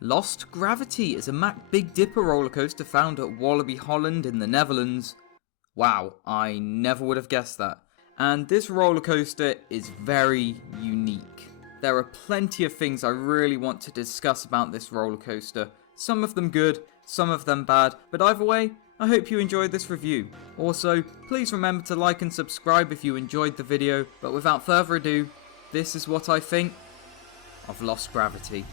Lost Gravity is a Mack Big Dipper roller coaster found at Walibi Holland in the Netherlands. Wow, I never would have guessed that. And this roller coaster is very unique. There are plenty of things I really want to discuss about this roller coaster. Some of them good, some of them bad, but either way, I hope you enjoyed this review. Also, please remember to like and subscribe if you enjoyed the video, but without further ado, this is what I think of Lost Gravity.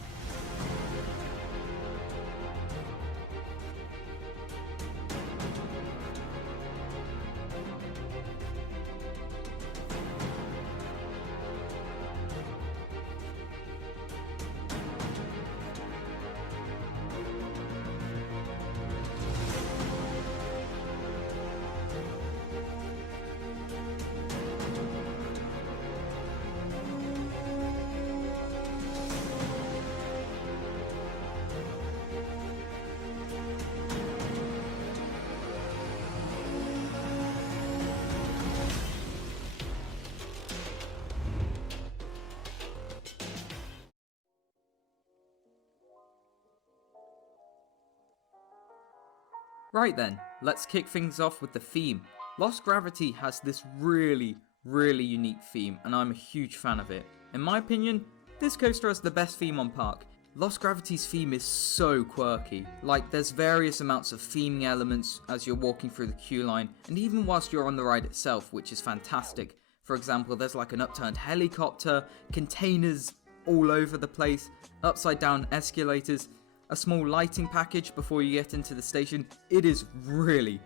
Right then, let's kick things off with the theme. Lost Gravity has this really unique theme, and I'm a huge fan of it. In my opinion, this coaster has the best theme on park. Lost Gravity's theme is so quirky. Like, there's various amounts of theming elements as you're walking through the queue line, and even whilst you're on the ride itself, which is fantastic. For example, there's like an upturned helicopter, containers all over the place, upside down escalators, a small lighting package before you get into the station. It is really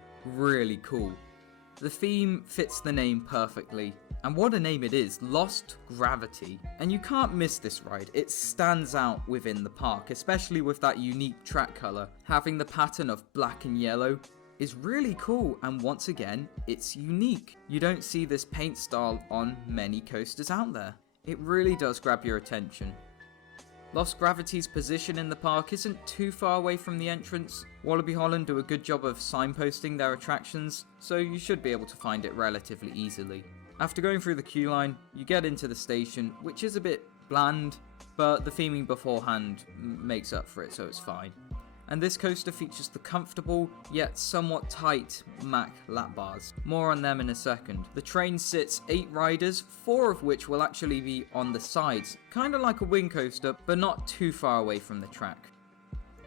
cool. The theme fits the name perfectly, and what a name it is, Lost Gravity. And you can't miss this ride, it stands out within the park, especially with that unique track colour. Having the pattern of black and yellow is really cool, and once again, it's unique. You don't see this paint style on many coasters out there. It really does grab your attention. Lost Gravity's position in the park isn't too far away from the entrance. Walibi Holland do a good job of signposting their attractions, so you should be able to find it relatively easily. After going through the queue line, you get into the station, which is a bit bland, but the theming beforehand makes up for it, so it's fine. And this coaster features the comfortable, yet somewhat tight Mack lap bars. More on them in a second. The train sits 8 riders, 4 of which will actually be on the sides, kinda like a wing coaster, but not too far away from the track.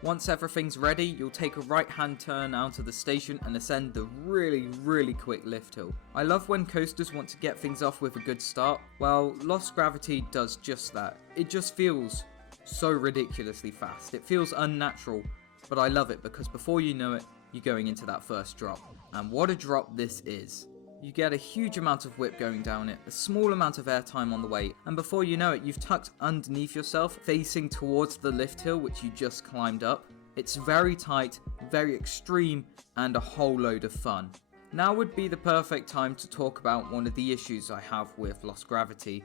Once everything's ready, you'll take a right-hand turn out of the station and ascend the really quick lift hill. I love when coasters want to get things off with a good start. Well, Lost Gravity does just that. It just feels so ridiculously fast. It feels unnatural. But I love it because before you know it, you're going into that first drop. And what a drop this is. You get a huge amount of whip going down it, a small amount of airtime on the way, and before you know it, you've tucked underneath yourself, facing towards the lift hill which you just climbed up. It's very tight, very extreme, and a whole load of fun. Now would be the perfect time to talk about one of the issues I have with Lost Gravity,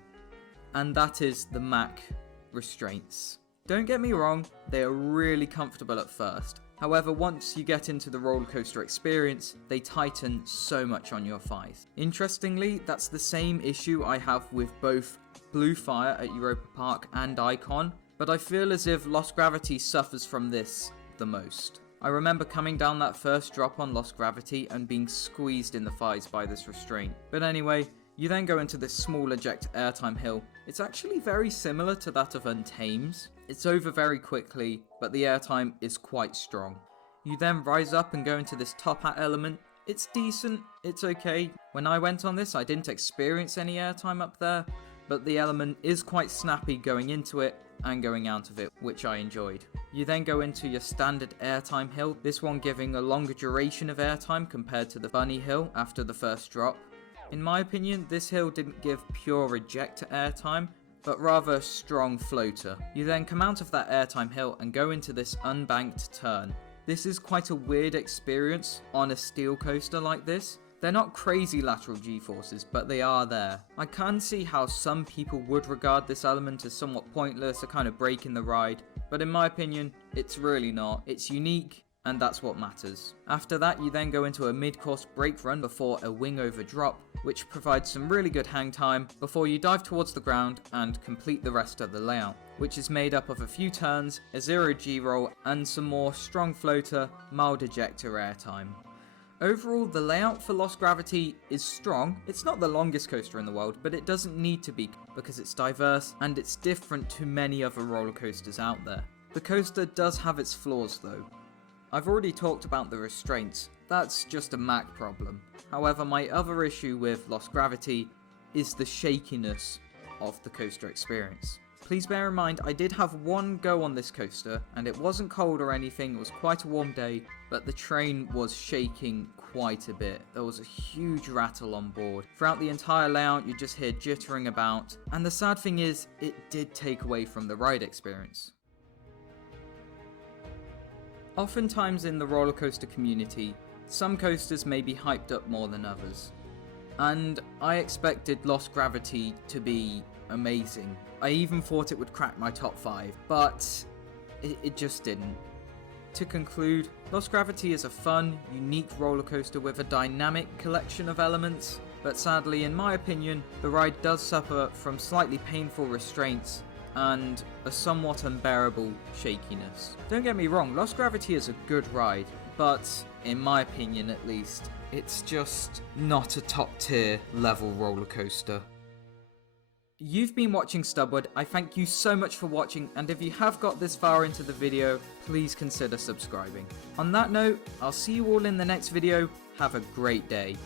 and that is the Mack restraints. Don't get me wrong, they are really comfortable at first. However, once you get into the roller coaster experience, they tighten so much on your thighs. Interestingly, that's the same issue I have with both Blue Fire at Europa Park and Icon, but I feel as if Lost Gravity suffers from this the most. I remember coming down that first drop on Lost Gravity and being squeezed in the thighs by this restraint. But anyway, you then go into this small eject airtime hill. It's actually very similar to that of Untamed. It's over very quickly, but the airtime is quite strong. You then rise up and go into this top hat element. It's decent, it's okay. When I went on this, I didn't experience any airtime up there, but the element is quite snappy going into it and going out of it, which I enjoyed. You then go into your standard airtime hill, this one giving a longer duration of airtime compared to the bunny hill after the first drop. In my opinion, this hill didn't give pure ejector airtime, but rather a strong floater. You then come out of that airtime hill and go into this unbanked turn. This is quite a weird experience on a steel coaster like this. They're not crazy lateral G-forces, but they are there. I can see how some people would regard this element as somewhat pointless, a kind of break in the ride, but in my opinion, it's really not. It's unique, and that's what matters. After that, you then go into a mid-course brake run before a wing over drop, which provides some really good hang time before you dive towards the ground and complete the rest of the layout, which is made up of a few turns, a 0G roll, and some more strong floater, mild ejector airtime. Overall, the layout for Lost Gravity is strong. It's not the longest coaster in the world, but it doesn't need to be because it's diverse and it's different to many other roller coasters out there. The coaster does have its flaws though. I've already talked about the restraints. That's just a Mack problem. However, my other issue with Lost Gravity is the shakiness of the coaster experience. Please bear in mind, I did have one go on this coaster, and it wasn't cold or anything, it was quite a warm day, but the train was shaking quite a bit. There was a huge rattle on board. Throughout the entire layout, you just hear jittering about, and the sad thing is, it did take away from the ride experience. Oftentimes in the roller coaster community, some coasters may be hyped up more than others, and I expected Lost Gravity to be amazing. I even thought it would crack my top 5, but it just didn't. To conclude, Lost Gravity is a fun, unique roller coaster with a dynamic collection of elements, but sadly, in my opinion, the ride does suffer from slightly painful restraints and a somewhat unbearable shakiness. Don't get me wrong, Lost Gravity is a good ride, but in my opinion at least, it's just not a top tier level roller coaster. You've been watching Stubwood. I thank you so much for watching, and if you have got this far into the video, please consider subscribing. On that note, I'll see you all in the next video. Have a great day.